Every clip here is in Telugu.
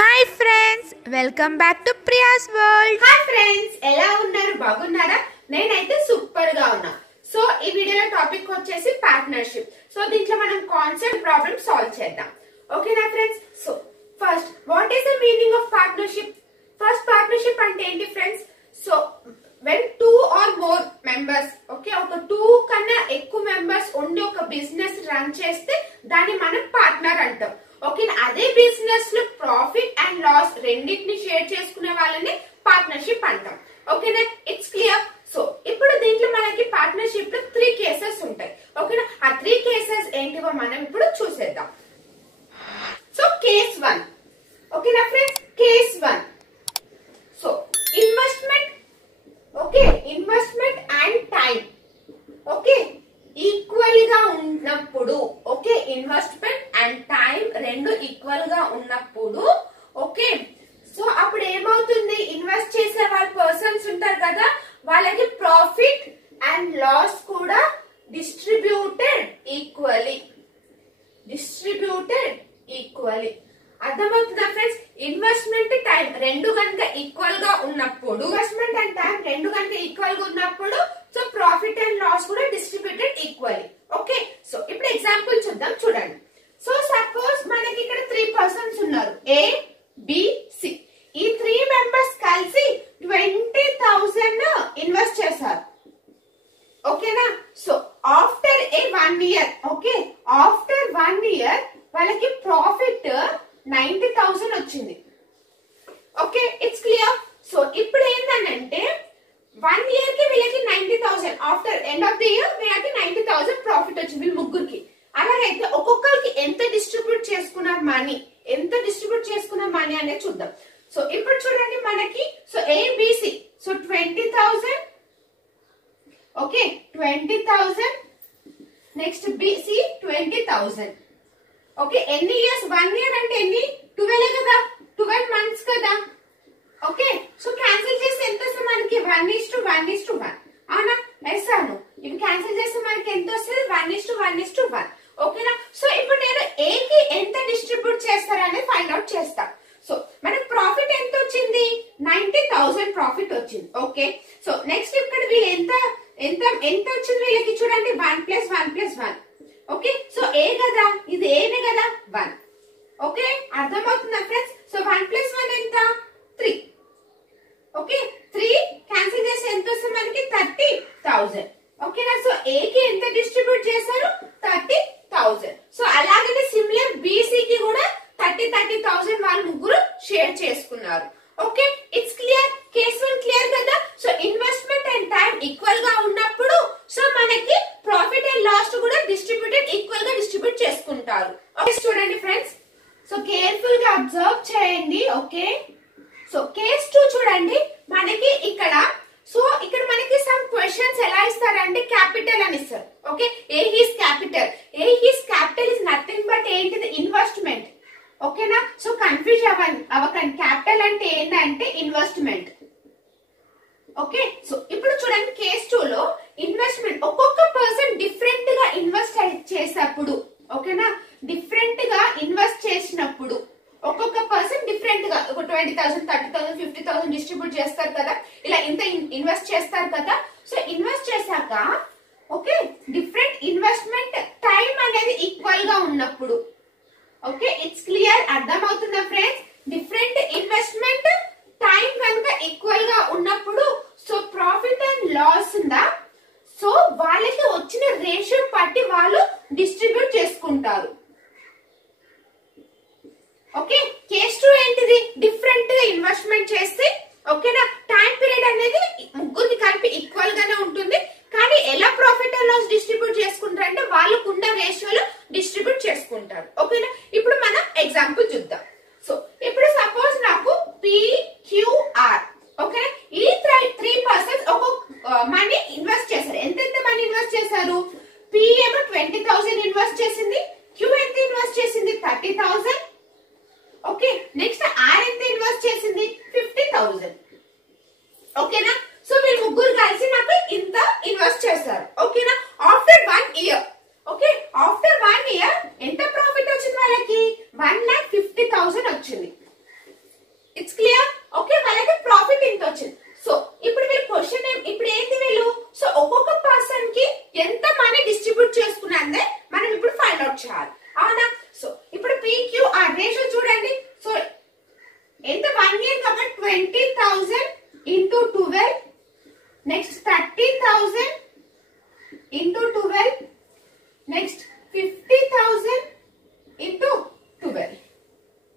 Hi friends, welcome back to Priya's world. Hi friends, ఎలా ఉన్నారు? బాగున్నారా? నేనైతే సూపర్ గా ఉన్నా. సో ఈ వీడియోలో టాపిక్ వచ్చేసి పార్ట్నర్షిప్. సో దీంట్లో మనం కాన్సెప్ట్ ప్రాబ్లమ్ సాల్వ్ చేద్దాం. ఓకేనా friends? So first, what is the meaning of partnership? First, partnership అంటే ఏంటి friends? So when two or more members, okay, ఒక 2 కన్నా ఎక్కువ మెంబర్స్ ఉండి ఒక బిజినెస్ రన్ చేస్తే దాన్ని మనం పార్ట్నర్ అంటాం. ఓకే, అదే బిజినెస్ లో ప్రాఫిట్ అండ్ లాస్ రెండింటిని షేర్ చేసుకునే వాళ్ళని పార్ట్నర్షిప్ అంటాం. ఓకేనా? It's clear. సో ఇప్పుడు దీంట్లో మనకి పార్ట్నర్షిప్ లో 3 కేసెస్ ఉంటాయి. ఓకేనా? ఆ 3 కేసెస్ ఏంటివో మనం ఇప్పుడు చూసేద్దాం. సో కేస్ 1, ఓకేనా friends? Case 1, so investment, okay, investment and time, okay, equal గా ఉన్నప్పుడు, ఓకే, ఇన్వెస్ట్మెంట్ అండ్ టైం రెండు ఈక్వల్ గా ఉన్నప్పుడు, ఓకే, సో అప్పుడు ఏమవుతుంది? ఇన్వెస్ట్ చేసే వాళ్ళ పర్సన్స్ ఉంటారు కదా, వాళ్ళకి ప్రాఫిట్ అండ్ లాస్ కూడా డిస్ట్రిబ్యూటెడ్ ఈక్వల్లీ. అర్థమవుతుందా ఫ్రెండ్స్? ఇన్వెస్ట్మెంట్ టైం రెండు కనుక ఈక్వల్ గా ఉన్నప్పుడు, ఇన్వెస్ట్మెంట్ అండ్ టైం రెండు కనుక ఈక్వల్ గా ఉన్నప్పుడు, సో ప్రాఫిట్ అండ్ లాస్ కూడా డిస్ట్రిబ్యూటెడ్ ఈక్వల్లీ. ఓకే, సో ఇప్పుడు ఎగ్జాంపుల్ చూద్దాం. చూడండి. సో సపోజ్ మనకి ఇక్కడ 3 పర్సన్స్ ఉన్నారు, ఏ, బి, సి. ఈ 3 మెంబర్స్ కలిసి 20,000 ఇన్వెస్ట్ చేశారు. ఓకేనా? సో ఆఫ్టర్ ఏ 1 ఇయర్, ఓకే, ఆఫ్టర్ 1 ఇయర్ వాళ్ళకి ప్రాఫిట్ 90,000 వచ్చింది. Okay, it's clear. సో ఇప్పుడు ఏంటంటే 1 ఇయర్ కి వీళ్ళకి 90,000, after end of the year వీళ్ళకి 90,000 ప్రాఫిట్ వచ్చింది వీళ్ళు ముగ్గురికి. అలాగైతే ఒక్కొక్కరికి ఎంత డిస్ట్రిబ్యూట్ చేసుకున్నారు మనీ అనేది చూద్దాం. సో ఇప్పుడు చూడండి మనకి, so ABC, so 20,000, okay, 20,000, next BC 20,000. Okay, ఎన్ని ఇయర్స్? 1 ఇయర్ అంటే ఎన్ని? 12 కదా, 12 మంత్స్ కదా. ఓకే, సో క్యాన్సిల్ చేస్తే ఎంత వస్తుంది మనకి? 1:1:1. అవునా? వేసాను. ఇవి క్యాన్సిల్ చేస్తే మనకి ఎంత వస్తుంది? 1:1:1. ఓకేనా? సో ఇప్పుడు నేను ఏ కి ఎంత డిస్ట్రిబ్యూట్ చేస్తారనేది ఫైండ్ అవుట్ చేస్తా. సో మనకి ప్రాఫిట్ ఎంత వచ్చింది? 90,000 ప్రాఫిట్ వచ్చింది. ఓకే, సో నెక్స్ట్ ఇక్కడ వీళ్ళు ఎంత వచ్చింది వీళ్ళకి? చూడండి, 1 + 1 + 1. ఓకే, సో ఏ కదా, ఇది ఏనే కదా, 1. ఓకే, అర్థమవుతుందా ఫ్రెండ్స్? సో 1 + 1 ఎంత? 3. ఓకే, 3 క్యాన్సిల్ చేసి ఎంత వస్తుంది మనకి? 30,000. ఓకేనా? సో ఏ కి ఎంత డిస్ట్రిబ్యూట్ చేశారు? 30,000. సో అలాగనే సిమిలర్ బిసి కి కూడా 30,000 వాళ్ళు ముగ్గురు షేర్ చేసుకున్నారు. Okay, it's clear. Case 1 clear కదా. So investment and time equal గా ఉన్నప్పుడు, సో మనకి ప్రాఫిట్ అండ్ లాస్ కూడా ఈక్వల్ గా డిస్ట్రిబ్యూట్ చేసుకుంటారు. ఓకే, చూడండి ఫ్రెండ్స్, సో కేర్ఫుల్ గా అబ్జర్వ్ చేయండి. ఓకే, సో కేస్ 2 చూడండి మనకి ఇక్కడ. సో ఇక్కడ మనకి సమ్ క్వశ్చన్స్ ఎలా ఇస్తారంటే క్యాపిటల్ అని ఇస్తారు. Okay, A his capital is nothing but ఏంటిది? ఇన్వెస్ట్మెంట్. ఓకేనా? సో కన్ఫ్యూజ్ అవ్వకండి, క్యాపిటల్ అంటే ఏంటంటే ఇన్వెస్ట్మెంట్. ఓకే, సో ఇప్పుడు చూడండి కేస్ 2 లో ఇన్వెస్ట్మెంట్ ఒక్కొక్క పర్సన్ డిఫరెంట్ గా ఇన్వెస్ట్ చేసేటప్పుడు, ఓకేనా, డిఫరెంట్ గా ఇన్వెస్ట్ చేసినప్పుడు ఒక్కొక్క పర్సన్ డిఫరెంట్ గా ఒక 20,000, 30,000, 50,000 డిస్ట్రిబ్యూట్ చేస్తారు కదా, ఇలా ఇంత ఇన్వెస్ట్ చేస్తారు కదా. సో ఇన్వెస్ట్ చేశాక, ఓకే, డిఫరెంట్ ఇన్వెస్ట్మెంట్ టైం అనేది ఈక్వల్ గా ఉన్నప్పుడు, ఓకే, ఇట్స్ క్లియర్. అర్థమవుతుందా ఫ్రెండ్స్? డిఫరెంట్ ఇన్వెస్ట్మెంట్ టైం కనుక ఈక్వల్ గా ఉన్నప్పుడు, సో ప్రాఫిట్ అండ్ లాస్ ఉందా, సో వాళ్ళకి వచ్చిన రేషియో బట్టి వాళ్ళు డిస్ట్రిబ్యూట్ చేసుకుంటారు. ఓకే, కేస్ 2 ఏంటిది? డిఫరెంట్ గా ఇన్వెస్ట్మెంట్ చేస్తే, ఓకేనా, టైం పీరియడ్ అనేది ముగ్గురిని కలిపి ఈక్వల్ గానే ఉంటుంది. కానీ ఎలా ప్రాఫిట్ అండ్ లాస్ డిస్ట్రిబ్యూట్ చేసుకుంటారు అంటే వాళ్ళకున్న రేషియోలో డిస్ట్రిబ్యూట్ చేసుకుంటారు. ఓకేనా? ఇప్పుడు మనం ఎగ్జాంపుల్ చూద్దాం. సో ఇప్పుడు సపోజ్ నాకు PQR, ఓకే, ఈ 3 పర్సన్స్ ఒక్కొక్క మనీ ఇన్వెస్ట్ చేశారు. ఎంత మనీ ఇన్వెస్ట్ చేశారు? P ఏమో 20,000 ఇన్వెస్ట్ చేసింది, Q ఎంత ఇన్వెస్ట్ చేసింది? 30,000. ఓకే, నెక్స్ట్ R ఎంత ఇన్వెస్ట్ చేసింది? 50,000. ఓకేనా? సో వీళ్ళు ముగ్గురు కలిసి నాకు ఇంత ఇన్వెస్ట్ చేస్తారు. ఓకేనా? After 1 year, okay, after 1 year ఎంత ప్రాఫిట్ వచ్చింది వాళ్ళకి? 1,50,000 వచ్చింది. It's clear. ఓకే, వాళ్ళకి ప్రాఫిట్ ఎంత వచ్చింది. సో ఇప్పుడు వీళ్ళు క్వశ్చన్ ఇప్పుడు ఏంటి వీళ్ళు, సో ఒక్కొక్క పర్సన్ కి ఎంత మనీ డిస్ట్రిబ్యూట్ చేసుకున్నారే మనం ఇప్పుడు ఫైండ్ అవుట్ చేయాలి, అవునా. సో ఇప్పుడు PQR రేషియో చూడండి. సో ఎంత 1 ఇయర్ కాబట్టి 20,000 into 12, next 30,000 into 12, next 50,000 into 12.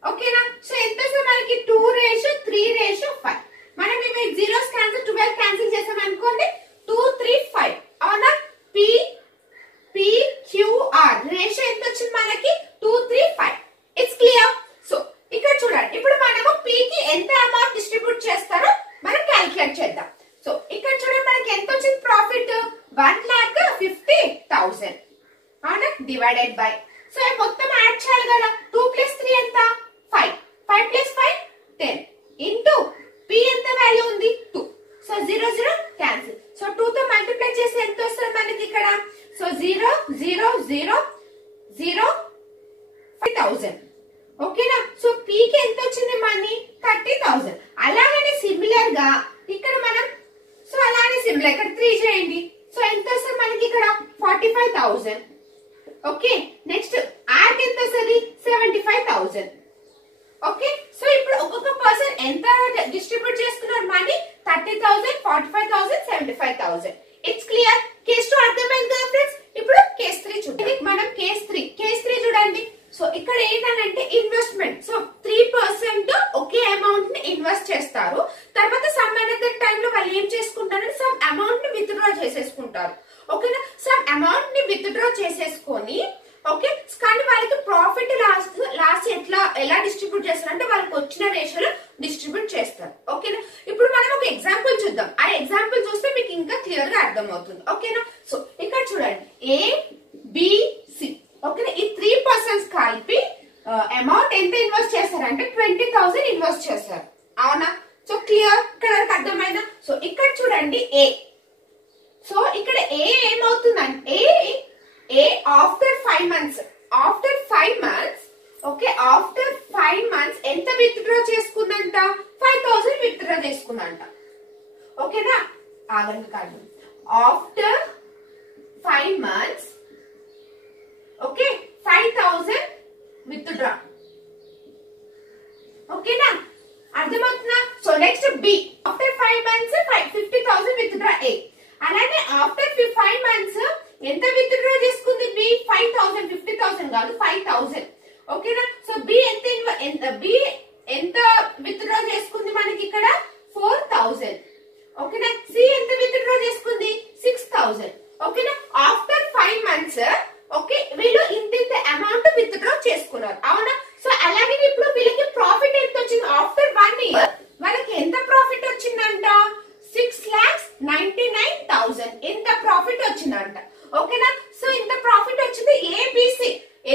ఓకేనా. సో ఎంత సార్ మనకి 2:3:5. మనం ఇవి జీరోస్ క్యాన్సిల్ 12 క్యాన్సిల్ చేసాం అనుకోండి 2, 3, 5, అవునా. PQR రేషియో ఎంత వచ్చింది మనకి 2, 3, 5. It's clear. సో ఇక్కడ చూడండి, ఇప్పుడు మనము P కి ఎంత అమౌంట్ డిస్ట్రిబ్యూట్ చేస్తారో మనం క్యాలిక్యులేట్ చేద్దాం. సో ఇక్కడ చూడండి మనకి ఎంత వచ్చింది ప్రాఫిట్ 1,50,000, అవునా, డివైడెడ్ బై. సో మొత్తం యాడ్ చేయాలి కదా. 2 + 3 ఎంత 5, 5 + 5 10 ఇంటూ P ఎంత వాల్యూ ఉంది 2. So 0, 0 cancel. సో 2 తో మల్టిప్లై చేస్తే ఎంత వస్తుంది మనకి ఇక్కడ. సో 0, 0, 0, 0, 5,000. ఓకేనా. సో P కి ఎంత వచ్చింది మనీ 30,000. అలాగనే సిమిలర్ గా ఇక్కడ మనం, సో అలానే సిమిలర్ ఇక్కడ 3 చేయండి. సో ఎంత వస్తుంది మనకి ఇక్కడ 45,000. ఓకే, నెక్స్ట్ R కి ఎంత వస్తుంది 75,000. ఓకే, సో ఇప్పుడు ఒక్కొక్క పర్సన్ ఎంత డిస్ట్రిబ్యూట్ చేసుకున్నారు మనీ 30,000, 45,000, 75,000. It's clear. కేస్ 2 అర్థమైంది కదా ఫ్రెండ్స్. ఇప్పుడు కేస్ 3 చూడండి. మనం కేస్ 3 చూడండి. సో ఇక్కడ ఏంటంటే ఇన్వెస్ట్మెంట్. సో 3% ఒకే అమౌంట్ ని ఇన్వెస్ట్ చేస్తారు. తర్వాత సమ్ అనదర్ టైం లో వాళ్ళు ఏం చేసుకుంటారంటే సమ్ అమౌంట్ ని విత్డ్రా చేసేసుకుంటారు. ఓకేనా. సమ్ అమౌంట్ ని విత్డ్రా చేసేసుకొని, ఓకే, కానీ వాళ్ళకి ప్రాఫిట్ లాస్ట్ ఎలా డిస్ట్రిబ్యూట్ చేస్తారంటే వాళ్ళకి వచ్చిన రేషియోలో డిస్ట్రిబ్యూట్ చేస్తారు. ఓకేనా. ఇప్పుడు మనం ఒక ఎగ్జాంపుల్ చూద్దాం. ఆ ఎగ్జాంపుల్ చూస్తే మీకు ఇంకా క్లియర్ గా అర్థమవుతుంది. ఓకేనా. సో ఇక్కడ చూడండి ABC. ఓకేనా. ఈ 3 పర్సన్స్ కలిపి అమౌంట్ ఎంత ఇన్వెస్ట్ చేస్తారంటే 20,000 ఇన్వెస్ట్ చేస్తారు, అవునా. సో క్లియర్, ఇక్కడ అర్థమైందా. సో ఇక్కడ చూడండి A. సో ఇక్కడ A ఏమవుతుందంటే A after 5 months, okay, after 5 months ఎంత విత్డ్రా చేసుకుందంట 5,000 విత్డ్రా చేసుకుందంట. ఓకేనా. ఆగండి కాదు, ఆఫ్టర్ 5 months, ఓకే, 5,000 విత్డ్రా. ఓకేనా, అర్థమవుతుందా. So next B. After 5 months 50,000 withdraw A. అలానే ఆఫ్టర్ 5 months ఎంత విత్డ్రా చేసుకుంది B 5,000, 50,000 కాదు 5,000. ఓకేనా. సో B ఎంత విత్డ్రా చేసుకుంది మనకి ఇక్కడ 4,000. ఓకేనా. C ఎంత విత్డ్రా చేసుకుంది 6,000. ఓకేనా. ఆఫ్టర్ 5 months, ఓకే, వీళ్ళు ఇంత అమౌంట్ విత్డ్రా చేసుకున్నారు, అవునా. సో అలాగే ఇప్పుడు వీళ్ళకి ప్రాఫిట్ ఎంత వచ్చింది ఆఫ్టర్ 1 year వాళ్ళకి ఎంత ప్రాఫిట్ వచ్చిందంట 6,99,000 ఎంత ప్రాఫిట్ వచ్చిందంట. ఓకేనా. సో ఇంత ప్రాఫిట్ వచ్చింది ABC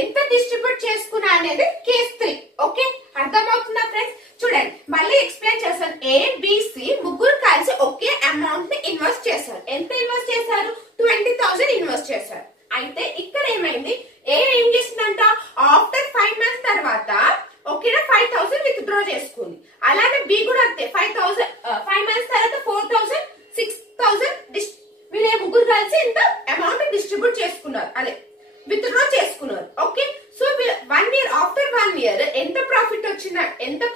ఎంత డిస్ట్రిబ్యూట్ చేసుకున్నా అనేది కేస్ 3. ఓకే, అర్థమవుతుందా ఫ్రెండ్స్. చూడండి మళ్ళీ ఎక్స్ప్లెయిన్ చేస్తాను. ABC ముగ్గురు కలిసి ఒకే అమౌంట్ ని ఇన్వెస్ట్ చేశారు. ఎంత ఇన్వెస్ట్ చేశారు 20,000 ఇన్వెస్ట్ చేశారు. అయితే ఇక్కడ ఏమైంది, ఏం చేసిందంట ఆఫ్టర్ 5 months తర్వాత, ఓకేనా, 5,000 విత్డ్రా చేసుకుంది. అలానే B కూడా అంతే 5 months తర్వాత 4,000, 6,000 వీళ్ళే ముగ్గురు కలిసి ఇంత అమౌంట్ డిస్ట్రిబ్యూట్ చేసుకున్నారు, అదే విత్డ్రా చేసుకున్నారు. Okay. So 1 year, after 1 year ఎంత ప్రాఫిట్ వచ్చింది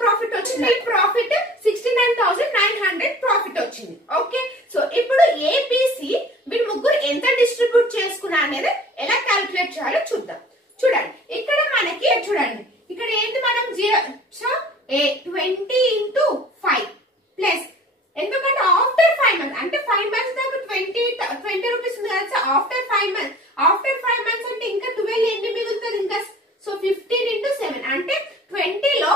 ప్రాఫిట్ 69,900 ప్రాఫిట్ వచ్చింది. ఓకే. సో ఇప్పుడు ABC వీళ్ళు ముగ్గురు ఎంత డిస్ట్రిబ్యూట్ చేసుకున్నా అనేది ఎలా క్యాలిక్యులేట్ చేయాలో చూద్దాం. చూడండి ఇక్కడ మనకి చూడండి ఇక్కడ ఏంటి మనం 20 into 5 ప్లస్, ఎందుకంటే ఆఫ్టర్ 5 months అంటే 5 months దాకా 20 రూపీస్ ఉంది కదా. ఆఫ్టర్ 5 months అంటే ఇంకా 12 ఎన్ని మిగులుతుంది ఇంకా. సో 15 into 7 అంటే 20 లో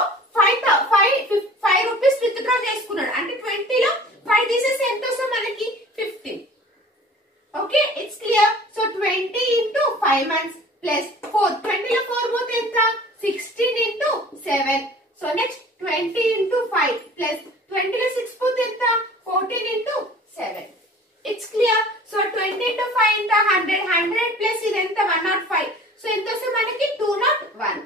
5 రూపీస్ విత్డ్రా చేసుకున్నాడు. అంటే 20 లో 5 తీసేసి ఎంత వస్తుంది మనకి 15. Okay, it's clear. So 20 into 5 months plus 4, 20 లో 4 పోతే ఎంత 16 into 7. So next 20 into 5 plus 20 లో 6 పోతే ఎంత 14 into 7. It's clear. So 20 into 5 ఎంత 100 ప్లస్ ఇది ఎంత 105. సో ఎంత వస్తుంది మనకి 201.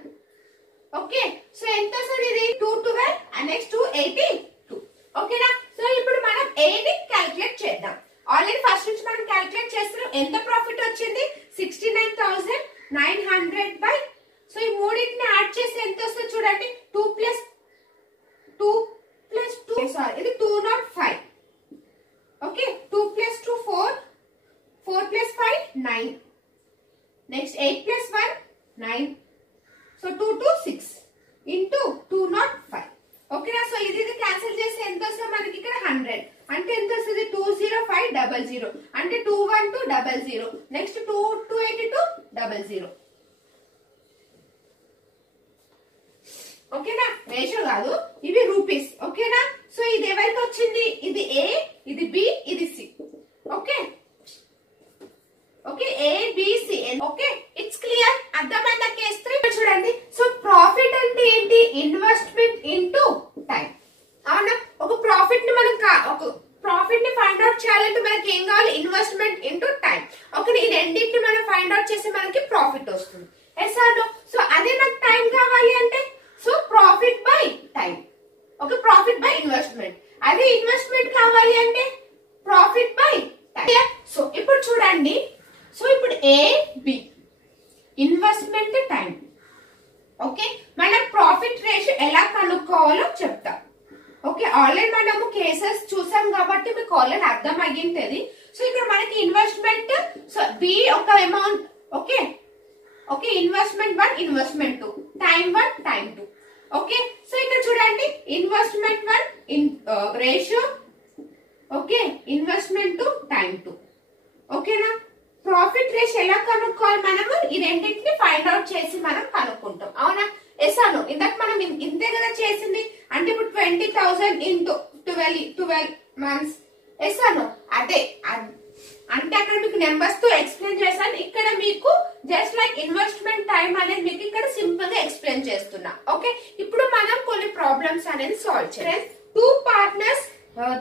ఓకే. సో ఎంత వస్తుంది ఇది 212 అండ్ నెక్స్ట్ 280 రేషియో కాదు, ఇవి రూపీస్. ఓకేనా? సో ఇది ఎవరికి వచ్చింది? ఇది ఏ, ఇది బి, ఇది C. Okay okay, ABC. Okay, it's clear. అర్థమైందా కేస్ 3? చూడండి. సో ప్రాఫిట్ అంటే ఏంటి? Investment into time. అవునా? ఒక ప్రాఫిట్ ని మనం ఒక ప్రాఫిట్ ని ఫైండ్ అవుట్ చేయాలంటే మనకి ఏం కావాలి? Investment into time. ఓకే, ఈ రెండింటిని మనం ఫైండ్ అవుట్ చేసి మనకి ప్రాఫిట్ వస్తుంది. Yes or no? సో అదే నాకు టైం కావాలి అంటే so profit by time. Okay, profit by investment. అదే ఇన్వెస్ట్మెంట్ కావాలి అంటే ప్రాఫిట్ బై టైం. సో ఇప్పుడు చూడండి. సో ఇప్పుడు A B investment time. Okay, మనం ప్రాఫిట్ రేషియో ఎలా కనుక్కోవాలో చెప్తా. ఓకే, ఆల్రెడీ మనము కేసెస్ చూసాం కాబట్టి మీకు ఆల్రెడీ అర్థం అయ్యింటది. సో ఇక్కడ మనకి ఇన్వెస్ట్మెంట్, సో బి ఒక amount. Okay okay, investment 1, investment 2, time 1, time 2. Okay, so ఇక్కడ చూడండి. Investment 1 ratio. Okay, investment 2, time 2. ఓకేనా? ప్రాఫిట్ రేషియో ఎలా కనుక్కోవాలి? మనము ఈ రెండింటిని ఫైండ్ అవుట్ చేసి మనం కనుక్కుంటాం. అవునా? ఎసాను ఇందాక మనం ఇంతే కదా చేసింది. అంటే ఇప్పుడు 20,000 ఇంటూ 12 మంత్స్. ఎసాను అదే. అంటే అక్కడ మీకు నెంబర్స్ తో ఎక్స్ప్లెయిన్ చేశాను. ఇక్కడ మీకు జస్ట్ లైక్ ఇన్వెస్ట్మెంట్ టైం అనేది మీకు ఇక్కడ సింపుల్ గా ఎక్స్ప్లెయిన్ చేస్తున్నా. ఓకే, ఇప్పుడు మనం కొన్ని ప్రాబ్లమ్స్ అనేది సాల్వ్ చేయాలి. 2 partners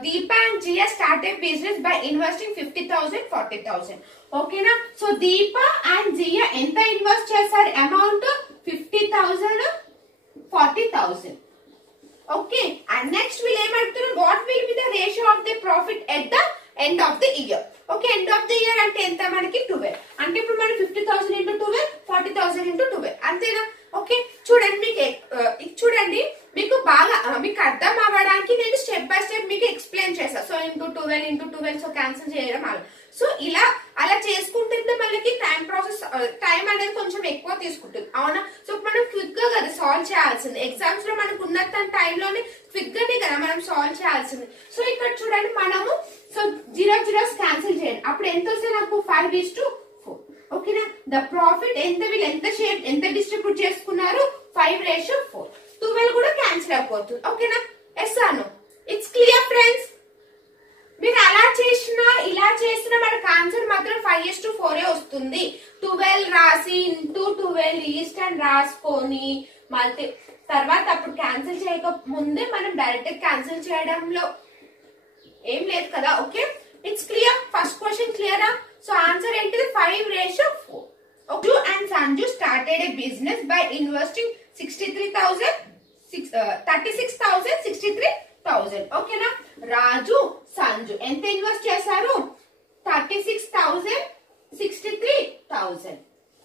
Deepa and Jia started business by investing 50,000, 40,000. ఓకేనా? సో దీపా అండ్ జియా ఎంత ఇన్వెస్ట్ చేశారు? అమౌంట్ 50,000, 40,000. ఓకే, అండ్ నెక్స్ట్ వీళ్ళు ఏమంటున్నారు? What will be the ratio of the profit at the end of the year. Okay, end of the year అంటే ఎంత? మనకి 12. అంటే ఇప్పుడు మనం 50,000 ఇంటూ 12, 40,000 ఇంటూ 12. అంతేనా? ఓకే, చూడండి. మీకు చూడండి, మీకు బాగా మీకు అర్థం అవ్వడానికి నేను స్టెప్ బై స్టెప్ మీకు ఎక్స్ప్లెయిన్ చేస్తాను. సో ఇంటూ 12 సో క్యాన్సిల్ చేయడం అలా. సో ఇలా అలా చేసుకుంటుంటే మనకి టైం అనేది కొంచెం ఎక్కువ తీసుకుంటుంది. అవునా? సో మనం క్విక్ గా కదా సాల్వ్ చేయాల్సింది. ఎగ్జామ్స్ లో మనకు ఉన్న టైంలోనే క్విక్ గానే కదా మనం సాల్వ్ చేయాల్సింది. సో ఇక్కడ చూడండి, మనము సో 0 zeros క్యాన్సిల్ చేయండి. అప్పుడు ఎంత వస్తే నాకు 5:4. ఓకేనా? ద ప్రాఫిట్ ఎంత వీళ్ళు ఎంత డిస్ట్రిబ్యూట్ చేసుకున్నారు? 5:4. 12 కూడా క్యాన్సిల్ అయిపోతుంది. ఓకేనా? Yes or no? It's clear friends. మీరు అలా చేసినా ఇలా చేసినా మనకు ఆన్సర్ మాత్రం 5:4 వస్తుంది. 12 రాసి ఇంటూ 12 ఈస్ట్ అని రాసుకొని మళ్ళీ తర్వాత అప్పుడు క్యాన్సిల్ చేయక ముందే మనం డైరెక్ట్ క్యాన్సిల్ చేయడంలో ఏం లేదు కదా. Okay, it's clear. First question క్లియరా? సో ఆన్సర్ ఏంటిది? 5:4. Raju and Sanju started a business by investing 36,000, 63,000. ఓకేనా? రాజు సంజు ఎంత ఇన్వెస్ట్ చేశారు? 36,000, 63,000.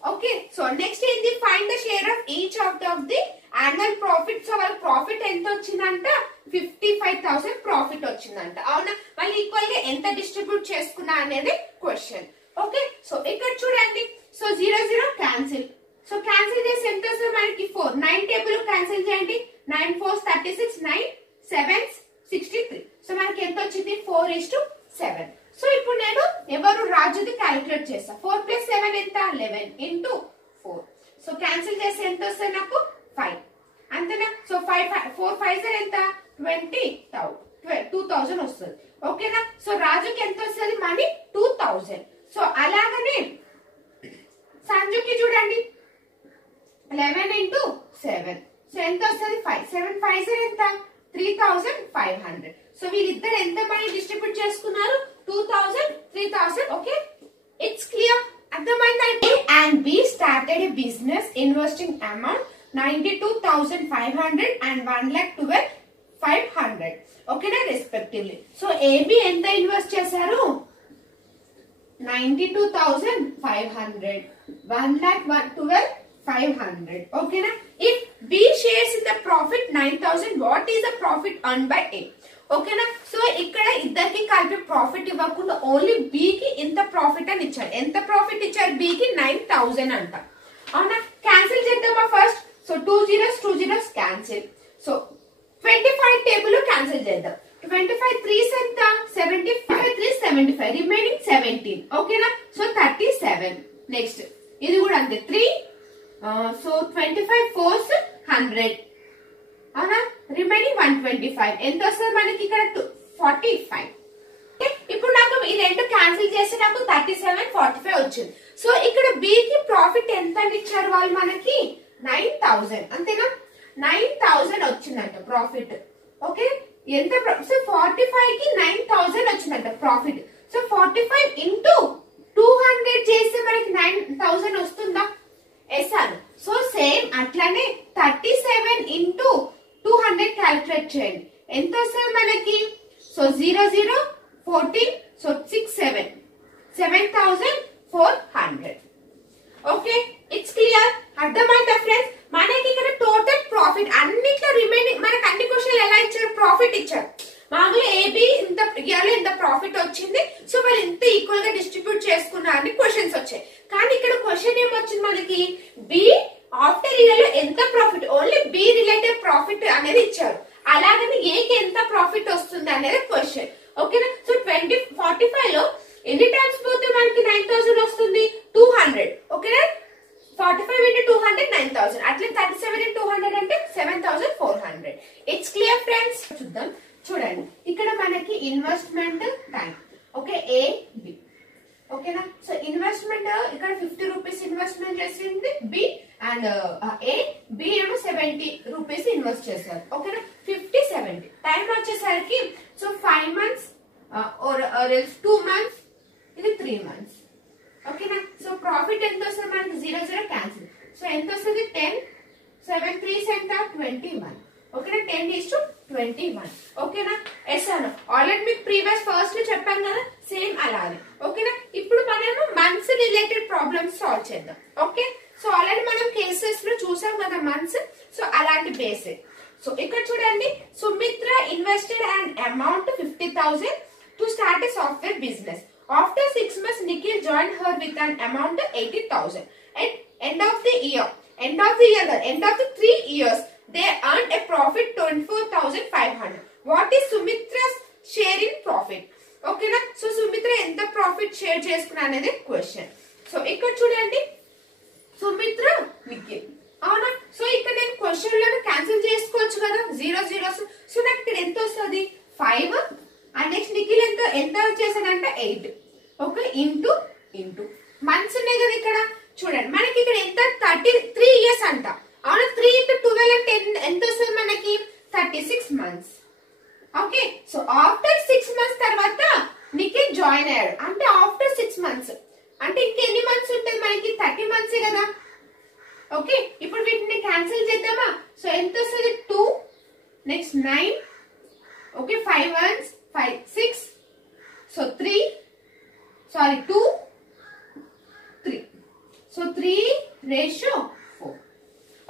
ఓకే, సో నెక్స్ట్ ఏంటి? Find the share of each of the annual profit. So వాళ్ళ ప్రాఫిట్ ఎంత వచ్చిందంట? 55,000 ప్రాఫిట్ వచ్చిందంట. అవునా? వాళ్ళు ఈక్వల్ గా ఎంత డిస్ట్రిబ్యూట్ చేసుకున్నా అనేది క్వశ్చన్. ఓకే, సో ఇక్కడ చూడండి. So 0 0 cancel. సో క్యాన్సిల్ చేసి ఎంత వస్తుంది మనకి? 4. 9 టేబుల్ క్యాన్సిల్ చేయండి. 9 4 36, 9 7 63. సో మనకి ఎంత వచ్చింది? 4:7. సో ఇప్పుడు నేను ఎవరు రాజుది క్యాలిక్యులేట్ చేస్తా. 4 + 7 ఎంత? 11 ఇంటూ 4. సో క్యాన్సిల్ చేసి ఎంత వస్తుంది నాకు? 5. అంతేనా? సో 4 5 ఎంత? 20,000 వస్తుంది. ఓకేనా? సో రాజుకి ఎంత వస్తుంది మనీ? 2,000. సో అలాగనే సంజుకి చూడండి 11 ఇంటూ 7. సో ఎంత వస్తుంది? 5. 7 5 ఎంత? 3,500. సో వీళ్ళిద్దరు ఎంత మనీ డిస్ట్రిబ్యూట్ చేసుకున్నారు? 2,000, 3,000. Okay, it's clear. అర్థమైందా? And B started a business investing amount 92,500 and 1,12,500. ఓకేనా? రెస్పెక్టివ్లీ. సో ఏబి ఎంత ఇన్వెస్ట్ చేశారు? 92,500, 1,12,500. ఓకేనా? If B shares in the profit 9,000, what is the profit earned by A? ఓకేనా? సో ఇక్కడ ఇద్దరికి కలిపి ప్రాఫిట్ ఇవ్వకుండా ఓన్లీ బి కి ఇంత ప్రాఫిట్ అని ఇచ్చారు. ఎంత ప్రాఫిట్ ఇచ్చారు? బి కి 9,000 అంట. అవునా? క్యాన్సిల్ చేద్దామా first? So 2 zeros cancel. So 25 table cancel చేద్దాం. 25 3s ఎంత? 75. 3 75. రిమైనింగ్ 17. ఓకేనా? సో 37. నెక్స్ట్ ఇది కూడా అంతే 3. So 25 4s 100. అవునా, రిమైనింగ్ 125. ఎంత వస్తుంది మనకి ఇక్కడ 45. ఇప్పుడు నాకు ఈ రెండు క్యాన్సిల్ చేసి నాకు 37.45 వచ్చింది. సో ఇక్కడ బి కి ప్రాఫిట్ ఎంత ఇచ్చారు వాళ్ళు మనకి 9,000 అంతేనా, 9,000 వచ్చిందంట ప్రాఫిట్. ఓకే, ఎంత, సో 45 కి 9,000 వచ్చిందంట ప్రాఫిట్. సో 45 ఇంటూ 200 చేస్తే మనకి 9,000 వస్తుందా? ఎస్ అను. సో సేమ్ అట్లానే 37 ఇంటూ 200 క్యాల్కులేట్ చేయండి. ఎంత వస్తుంది మనకి? So 0 0 14, so 6 7 7,400. Okay, it's clear. అర్థమైందా ఫ్రెండ్స్? మనకి ఇక్కడ టోటల్ ప్రాఫిట్ అన్నిట్లో రిమైనింగ్ మనకి అన్ని క్వశ్చన్లు ఎలా ఇచ్చారు? ప్రాఫిట్ ఇచ్చారు. మామూలుగా ఏబి ఇంత ఇయర్ లో ఇంత ప్రాఫిట్ వచ్చింది, సో వాళ్ళు ఇంత ఈక్వల్ గా డిస్ట్రిబ్యూట్ చేసుకున్నారని క్వశ్చన్స్ వచ్చాయి. కానీ ఇక్కడ క్వశ్చన్ ఏమొచ్చింది మనకి? బి ఆఫ్టర్ ఇయర్ లో ఎంత profit, only be related profit అనేది ఇచ్చారు. అలాగని ఏకి ఎంత ప్రాఫిట్ వస్తుంది అనేది క్వశ్చన్. ఓకేనా? సో 45 లో ఎన్ని టైమ్స్ పోతే మనకి 9,000 వస్తుంది? 200. ఓకేనా, 45 into 200 9,000. అట్లా 37 into 200 అంటే 7,400. It's clear friends. చూద్దాం, చూడండి ఇక్కడ మనకి investment time. Okay, A B. ఓకేనా, సో ఇన్వెస్ట్మెంట్ ఇక్కడ 50 రూపీస్ ఇన్వెస్ట్మెంట్ చేసింది బి, అండ్ ఏ బి ఏమో 70 రూపీస్ ఇన్వెస్ట్ చేశారు. ఓకేనా, 50 70. టైం వచ్చేసరికి సో 5 months or 2 months, ఇది 3 months. ఓకేనా, సో ప్రాఫిట్ ఎంత వస్తుంది మనకి? 0 0 క్యాన్సిల్. సో ఎంత వస్తుంది? 10 7 3 ఎంత? 21. ఓకేనా, 10:21. ఓకేనా, ఎస్ అను. ఆల్రెడీ మీకు ప్రీవియస్ ఫస్ట్ లో చెప్పాను కదా, సేమ్ అలానే. ఓకేనా, ఇప్పుడు మనము మంత్స్ రిలేటెడ్ ప్రాబ్లమ్స్ సాల్వ్ చేద్దాం. ఓకే, సో ఆల్రెడీ మనం కేసెస్ లో చూసాం కదా మంత్స్, సో అలాంటి బేసిక్. సో ఇక్కడ చూడండి, Sumitra invested and amount 50,000 to start a software business. After 6 months, Nikhil joined her with an amount of 80,000. At end of the 3 years, they earned a profit 24,500. What is Sumitra's share in profit? Okay na? So Sumitra ఎంత ప్రాఫిట్ షేర్ చేసుకున్నా అనేది క్వశ్చన్. సో ఇక్కడ చూడండి, సుమిత్ర నిఖిల్. అవునా, సో ఇక్కడ నేను క్వశ్చన్ లో క్యాన్సిల్ చేసుకోవచ్చు కదా, 0 0. సో నాకు ఇక్కడ ఎంత వస్తుంది? 5. అండ్ నెక్స్ట్ నిఖిల్ ఎంత వచ్చేసాడంటే 8. ఓకే, ఇంటూ మంత్స్ ఉన్నాయి కదా ఇక్కడ. చూడండి మనకి ఇక్కడ ఎంత? 33 years అంట. అవునా, 3 into 12 అంటే ఎంత వస్తుంది మనకి? 36 months. Okay, so after 6 months తర్వాత నిఖిల్ జాయిన్ అయ్యాడు. అంటే ఆఫ్టర్ 6 months అంటే ఇంకెన్ని మంత్స్ ఉంటుంది మనకి? 30 months కదా. ఓకే, ఇప్పుడు వీటిని క్యాన్సిల్ చేద్దామా? సో ఎంత వస్తుంది? 2 నెక్స్ట్ 9. ఓకే, 5 1 5 6. సో 2 3. సో 3:4.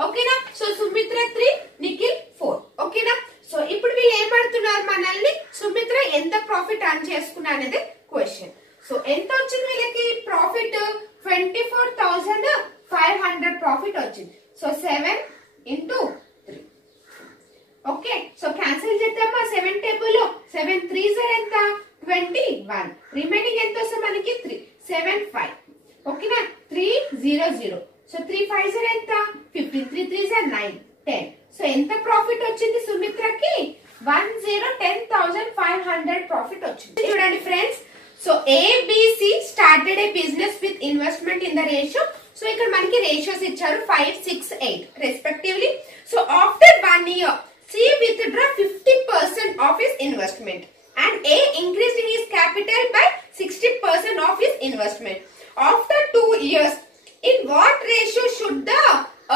ఓకేనా, సో సుమిత్ర 3 నిఖిల్ 4. ఓకేనా, సో ఇప్పుడు వీళ్ళు ఏం పడుతున్నారు మనల్ని? సుమిత్ర ఎంత ప్రాఫిట్ అర్న్ చేసుకున్నా అనేది క్వశ్చన్. సో ఎంత వచ్చింది వీళ్ళకి ప్రాఫిట్? 24,500 ప్రాఫిట్ వచ్చింది. So 7 into 3. Okay, so cancel చేద్దామా? 7 టేబుల్ లో 7 3s ఎంత? 21. రిమైనింగ్ ఎంత వస్తుంది మనకి? 3 7 5. ఓకేనా, 3 0 0. సో 3 5s ఎంత? 15. 3 3s 9 10. సో ఎంత ప్రాఫిట్ వచ్చింది సుమిత్రకి? 10,500 ప్రాఫిట్ వచ్చింది. చూడండి friends, so ABC started a business with investment in the ratio. So ఇక్కడ మనకి రేషియోస్ ఇచ్చారు 5 6 8 respectively. So after 1 year C withdrew 50% of his investment and A increased his capital by 60% of his investment. After 2 years, in what ratio should the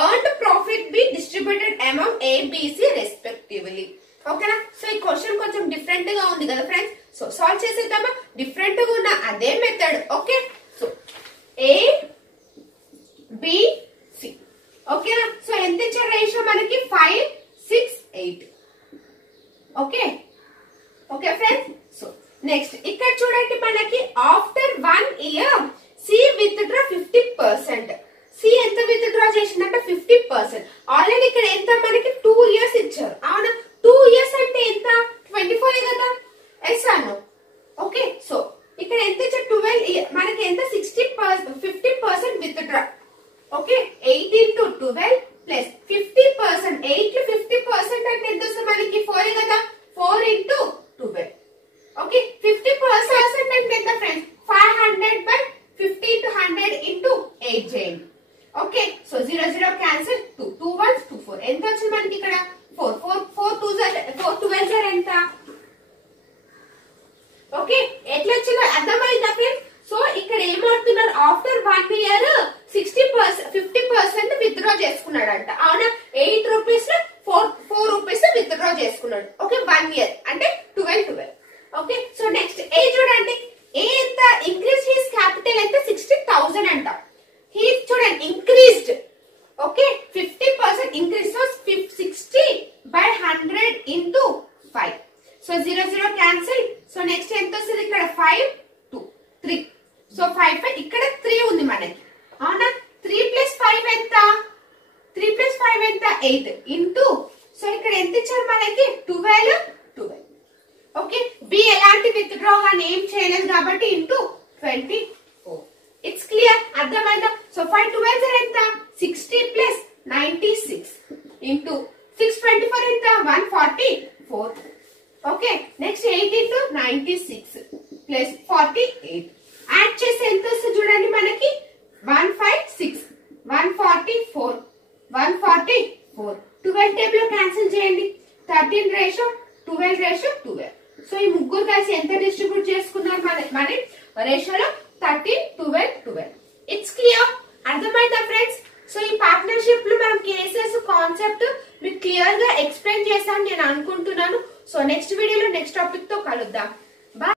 earned profit be distributed among A, B, C respectively? ఓకేనా, సో ఈ క్వశ్చన్ కొంచెం డిఫరెంట్ గా ఉంది కదా ఫ్రెండ్స్. సో సాల్వ్ చేసేద్దామా? డిఫరెంట్ గా ఉన్న అదే method. Okay, so A B C. ఓకేనా, సో ఎంత ఇచ్చారు రేషియో మనకి? 5 6 8. Okay okay friends. So next ఇక్కడ చూడండి మనకి after 1 year C withdraw 50%. C ఎంత విత్డ్రా చేసిందంటే 50%. ఆల్రెడీ ఇక్కడ ఎంత మనకి 2 years ఇచ్చారు. అవునా, 2 years అంటే ఎంత? 24 కదా. ఎస్ అను. ఓకే, సో ఇక్కడ ఎంత ఇచ్చారు? 12 మనకి ఎంత? 50% విత్డ్రా. Okay, 8 into 12 plus 50%. 8 కి 50% అంటే 12 ఎంత? ఓకే, ఎట్లా వచ్చిందో అర్థమైందా ఫ్రెండ్స్? సో ఇక్కడ ఏమవుతున్నారు, ఆఫ్టర్ 1 year 60% 50% విత్డ్రా చేసుకున్నాడంట. అవునా, 8 రూపీస్ 4 రూపీస్ విత్డ్రా చేసుకున్నాడు. ఓకే, 1 year అంటే 12. ఓకే, సో నెక్స్ట్ ఏ చూడండి, ఏ ఎంత ఇంక్రీజ్ హిస్ క్యాపిటల్ అయితే 60,000 అంట. హీ చూడండి increased. Okay, 50% increase. So 60/100 into 5. So 0 cancel. So next ఎంత వస్తుంది ఇక్కడ, 5 2 3. సో 5 ఇక్కడ 3 ఉంది మనకి. అవునా, 3 + 5 ఎంత? 3 + 5 ఎంత? 8 ఇంటూ. సో ఇక్కడ ఎంత ఇచ్చారు మనకి, 12. ఓకే, బి ఎలాంటి విత్డ్రా కానీ ఏం చేయలేదు కాబట్టి ఇంటూ 24. ఇట్స్ క్లియర్, అర్థమైందా? సో 5 12 ఎంత? 60 + 96 ఇంటూ 624 ఎంత? 144. Okay, next 8 into 96 plus 48. Add చేస్తే ఎంత వస్తుంది చూడండి మనకి, 156 144 144. 12 టేబుల్ క్యాన్సిల్ చేయండి. 13:12:12. సో ఈ ముగ్గురు కలిసి ఎంత డిస్ట్రిబ్యూట్ చేసుకున్నారు మన రేషియోలో, 13:12. ఇట్స్ క్లియర్, అర్థమైందా ఫ్రెండ్స్? సో ఈ పార్ట్నర్షిప్ లో మనం కేసెస్ కాన్సెప్ట్ మీకు క్లియర్ గా ఎక్స్ప్లెయిన్ చేశాను నేను అనుకుంటున్నాను. సో నెక్స్ట్ వీడియోలో నెక్స్ట్ టాపిక్ తో కలుద్దాం.